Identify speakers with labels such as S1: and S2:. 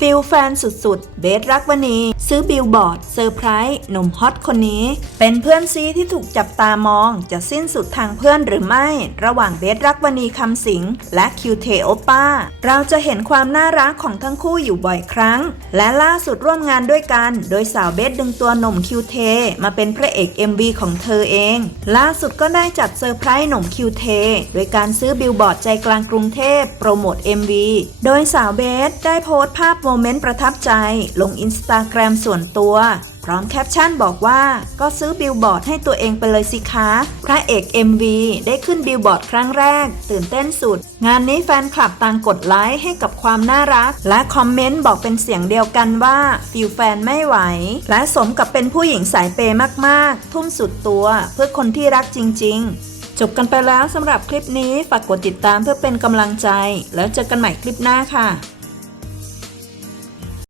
S1: ฟิลแฟนสุดๆ เบสรักวณีซื้อบิลบอร์ดเซอร์ไพรส์หนุ่มฮอตคนนี้ เป็นเพื่อนซีที่ถูกจับตามอง จะสิ้นสุดทางเพื่อนหรือไม่ ระหว่างเบสรักวณีคำสิง และคิวเทโอป้า เราจะเห็นความน่ารักของทั้งคู่อยู่บ่อยครั้ง และล่าสุดร่วมงานด้วยกัน โดยสาวเบสดึงตัวหนุ่มคิวเทมาเป็นพระเอก MV ของเธอเอง ล่าสุดก็ได้จัดเซอร์ไพรส์หนุ่มคิวเทโดยการซื้อบิลบอร์ดใจกลางกรุงเทพโปรโมท MV โดยสาวเบสได้โพสต์ภาพโมเมนต์ประทับใจ ลงอินสตาแกรมส่วนตัว พร้อมแคปชั่นบอกว่า ก็ซื้อบิลบอร์ดให้ตัวเองไปเลยสิคะ พระเอก MV ได้ขึ้นบิลบอร์ดครั้งแรก ตื่นเต้นสุด งานนี้แฟนคลับต่างกดไลค์ให้กับความน่ารัก และคอมเมนต์บอกเป็นเสียงเดียวกันว่าฟิลแฟนไม่ไหว และสมกับเป็นผู้หญิงสายเปย์มากๆ ทุ่มสุดตัวเพื่อคนที่รักจริง ๆจบกันไปแล้วสำหรับคลิปนี้ ฝากกดติดตามเพื่อเป็นกำลังใจ แล้วเจอกันใหม่คลิปหน้าค่ะ